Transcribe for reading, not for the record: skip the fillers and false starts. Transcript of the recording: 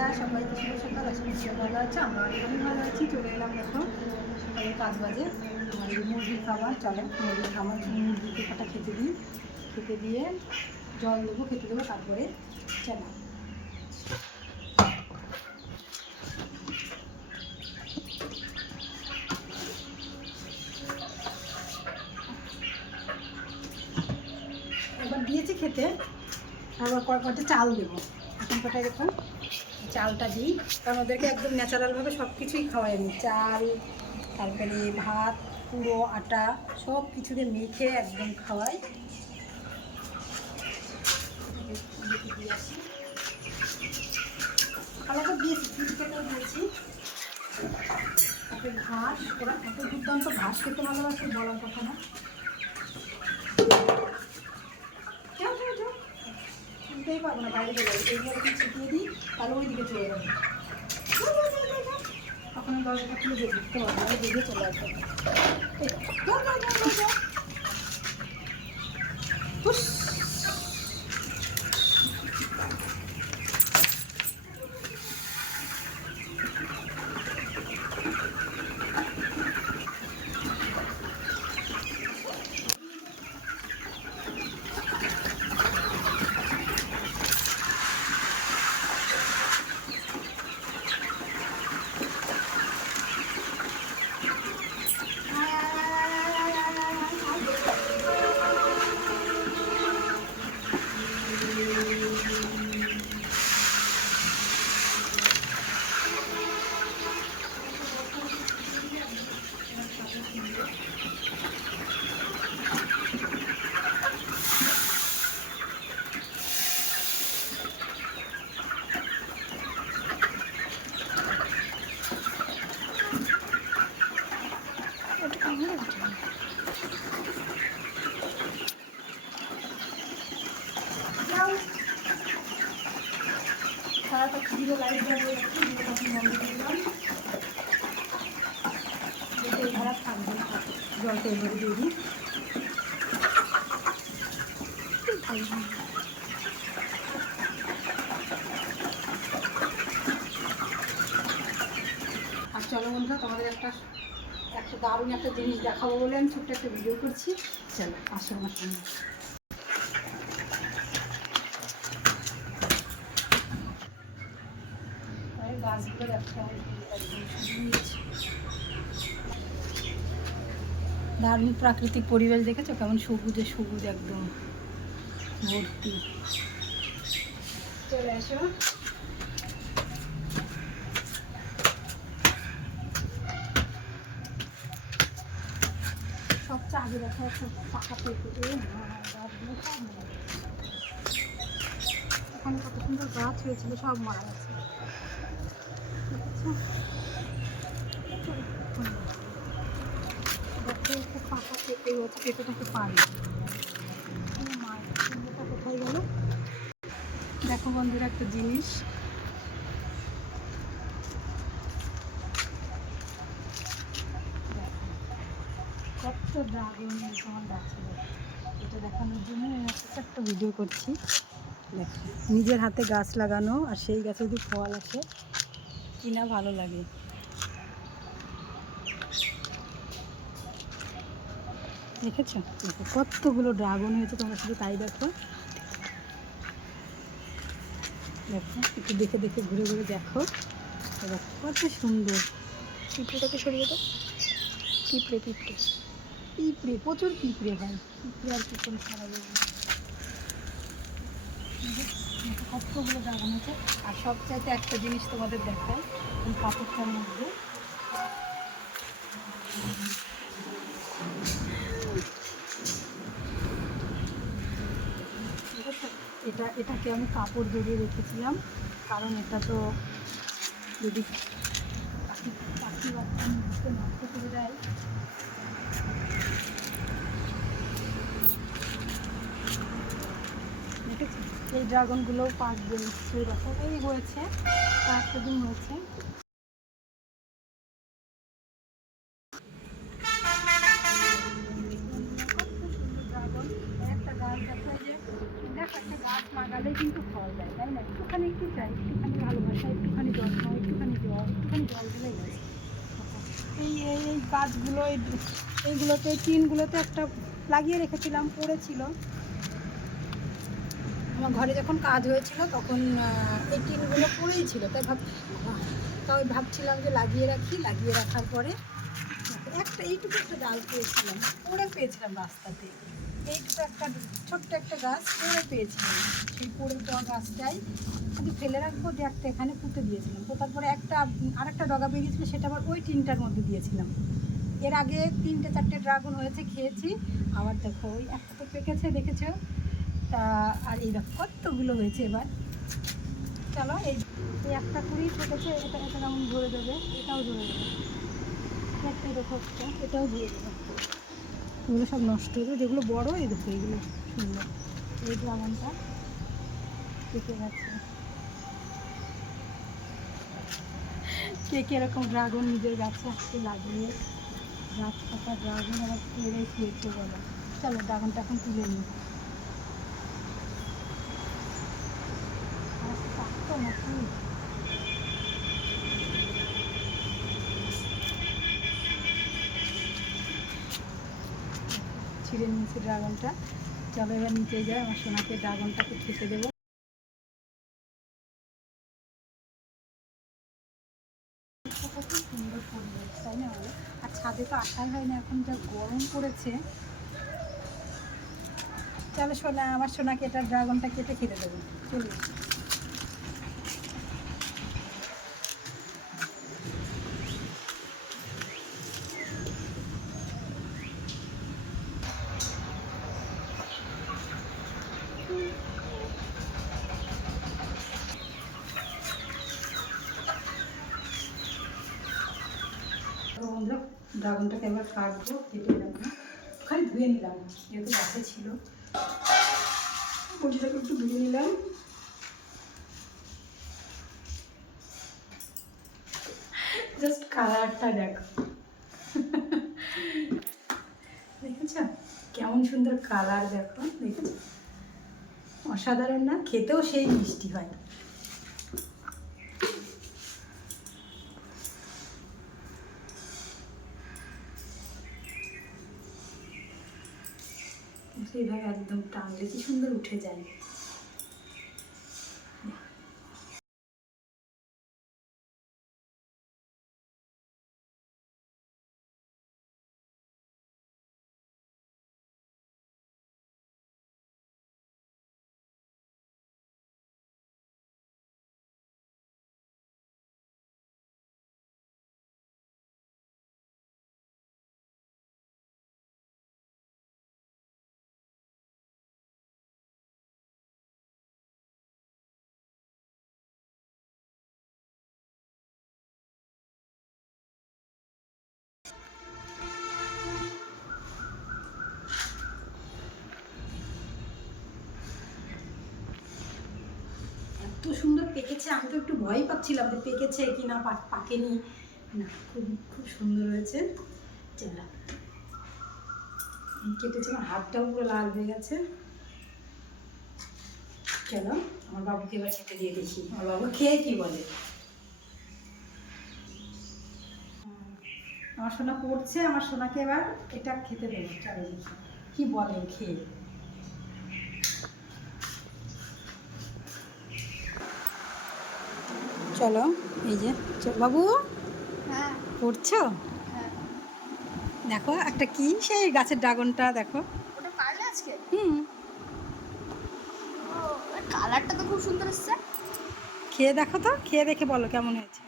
বন্ধুরা, সবাইকে শুভ সকাল। আশা করি ভালো আছে, আমরা আমি ভালো আছি। চলে এলাম এখন সকালে 5 বাজে। আমার এই মুরগির খাবার, চলো মুরগির খাবার, মুরগিকে কটা খেতে দিই, খেতে দিয়ে জল দেবো, খেতে দেবো, তারপরে চলো। একবার দিয়েছি খেতে, আবার কটা চাল দেবো। এখন কটা এরকম চালটা দিই, কারণ ওদেরকে একদম ন্যাচারালভাবে সব কিছুই খাওয়াই আমি। চাল, তারপরে ভাত, পুরো আটা, সব কিছুতে মেখে একদম খাওয়াই। দিয়ে আসি, খাবারটা দিয়েছি, কেটেও দিয়েছি। তারপরে ঘাস, ওরা এত দুর্দান্ত ঘাস খেতে ভালোবাসে, বলার কথা না। শুনতেই পারবো না, বাইরে চলে যাবে। এইগুলো যদি ছিটিয়ে দিই তাহলে ওই দিকে চলে যাবে। তখন দরজাটা খুলে দিয়ে ঢুকতে পারবো, আর বেরিয়ে চলে আসবে। সারাটা জিরো লাইট জ্বালিয়ে রাখছি, জিরো তখন বন্ধ করলাম। এই ধারা থাকবে, জলটা এভাবে দিয়ে দিই। আর চলো বন্ধুরা, তোমাদের একটা দারুণ একটা জিনিস দেখাবো বলে আমি ছোট্ট একটা ভিডিও করছি। চলো আসো আমার সঙ্গে। গাছগুলো দেখো, দারুণ প্রাকৃতিক পরিবেশ, দেখেছো কেমন সবুজে সবুজ একদম ভর্তি। চলে আসো। সবচেয়ে আগে দেখো একটা পাকা পেঁপে, এখানে কত সুন্দর গাছ হয়েছিল, সব মারা গেছে। পাকা পেঁপে হচ্ছে, পেঁপেটাকে পারি। মায়ের কোথায় গেল? দেখো বন্ধুরা একটা জিনিস, কত ড্রাগন তোমার গাছে। এটা দেখানোর জন্য একটা ভিডিও করছি। দেখো নিজের হাতে গাছ লাগানো, আর সেই গাছে যদি ফল আসে কিনা ভালো লাগে। দেখেছো, দেখো কতগুলো ড্রাগন হয়েছে, তোমরা শুধু তাই দেখো। দেখো একটু দেখে দেখে ঘুরে ঘুরে দেখো, দেখো কত সুন্দর। পিঁপড়েটাকে সরিয়ে দাও। পিঁপড়ে পিঁপড়ে পিঁপড়ে প্রচুর পিঁপড়ে ভাই, পিঁপড়ে আর পিঁপড়ে সারা যাবে। কতগুলো ড্রাগন হয়েছে। আর সবচাইতে একটা জিনিস তোমাদের দেখায়, এই পাথরটার মধ্যে এটাকে আমি কাপড় জড়িয়ে রেখেছিলাম, কারণ এটা তো যদি পাখি বাচ্চা নিচে নষ্ট করে দেয়। দেখেছি এই ড্রাগনগুলোও পাকবে নিশ্চয়ই, দেখো এই হয়েছে, কয়েকটা দিন হয়েছে। একটা গাছ লাগালেই কিন্তু ফল দেয়, তাই না? একটুখানি একটু চাই, একটুখানি ভালো আশা একটুখানি জল খাও, একটুখানি জল ঢেলে গেছে। এই এই এই গাছগুলো এইগুলোতে, এই টিনগুলোতে একটা লাগিয়ে রেখেছিলাম, পড়েছিল। আমার ঘরে যখন কাজ হয়েছিল তখন এই টিনগুলো পড়েই ছিল, তাই ভাবছিলাম যে লাগিয়ে রাখি। লাগিয়ে রাখার পরে এইটুকু একটা ডাল পেয়েছিলাম, পড়ে পেয়েছিলাম রাস্তাতে। এইটুকু একটা ছোট্ট একটা গাছ পড়ে পেয়েছিলাম। সেই পড়ে পাওয়া গাছটাই কিন্তু ফেলে রাখবো দিয়ে একটা এখানে পুঁতে দিয়েছিলাম। পোতার পরে আরেকটা ডগা বেরিয়েছিল, সেটা আবার ওই টিনটার মধ্যে দিয়েছিলাম। এর আগে 3-4টে ড্রাগন হয়েছে, খেয়েছি। আবার দেখো ওই একটা তো পেকেছে, দেখেছো? তা আর এই দেখো কতগুলো হয়েছে এবার। চলো এই একটা কুড়ি ফেটেছে, এটা যেমন ধরে দেবে, এটাও ধরে দেবে। একটা দেখো, এটাও ধরে দেবে। এগুলো সব নষ্ট হয়ে যাবে, যেগুলো বড় এই দেখো এগুলো সুন্দর। এই ড্রাগনটা কেটে গেছে। কে এরকম ড্রাগন নিজের গাছে আজকে লাগিয়ে গাছ থাকা ড্রাগন আবার পেড়ে খেয়েছে বলো। চলো ড্রাগনটা এখন তুলে নিই। পাকতো নাকি? ছিঁড়ে নিয়েছি ড্রাগনটা। চলো এবার নিচে যাই, আমার সোনাকে ড্রাগনটাকে খেতে দেবো। কত সুন্দর পরিবেশ, তাই না বলো? আর ছাদে তো আসাই হয় না, এখন যা গরম পড়েছে। চলো সোনা, আমার সোনাকে এটা ড্রাগনটা কেটে খেতে দেবো। চলো বন্ধুরা, ড্রাগনটাকে এবার কাটবো। কেটে নেবো, ওখানে ধুয়ে নিলাম যেহেতু গাছে ছিল, বটিটাকে একটু ধুয়ে নিলাম। জাস্ট কালারটা দেখো, দেখেছ কেমন সুন্দর কালার, দেখো দেখেছ? অসাধারণ না? খেতেও সেই মিষ্টি হয়। সেইভাবে একদম টানলে কি সুন্দর উঠে যায়। এত সুন্দর পেকেছে, আমি তো একটু ভয় পাচ্ছিলাম যে পেকেছে কি না, পাকেনি না। খুব খুব সুন্দর হয়েছে। চলো কেটেছে, আমার হাতটাও পুরো লাল হয়ে গেছে। চলো আমার বাবুকে এবার খেতে দিয়ে দেখি, আমার বাবু খেয়ে কি বলে। আমার সোনা পড়ছে, আমার সোনাকে এবার এটা খেতে দেবো। চলো দেখি কি বলে খেয়ে। চলো এই যে বাবু, হ্যাঁ পড়ছো? হ্যাঁ। দেখো একটা কি সেই গাছের ড্রাগনটা দেখো। ওটা পারলে আজকে? হুম, ও কালারটা তো খুব সুন্দর এসছে। খেয়ে দেখো তো, খেয়ে দেখে বলো কেমন হয়েছে।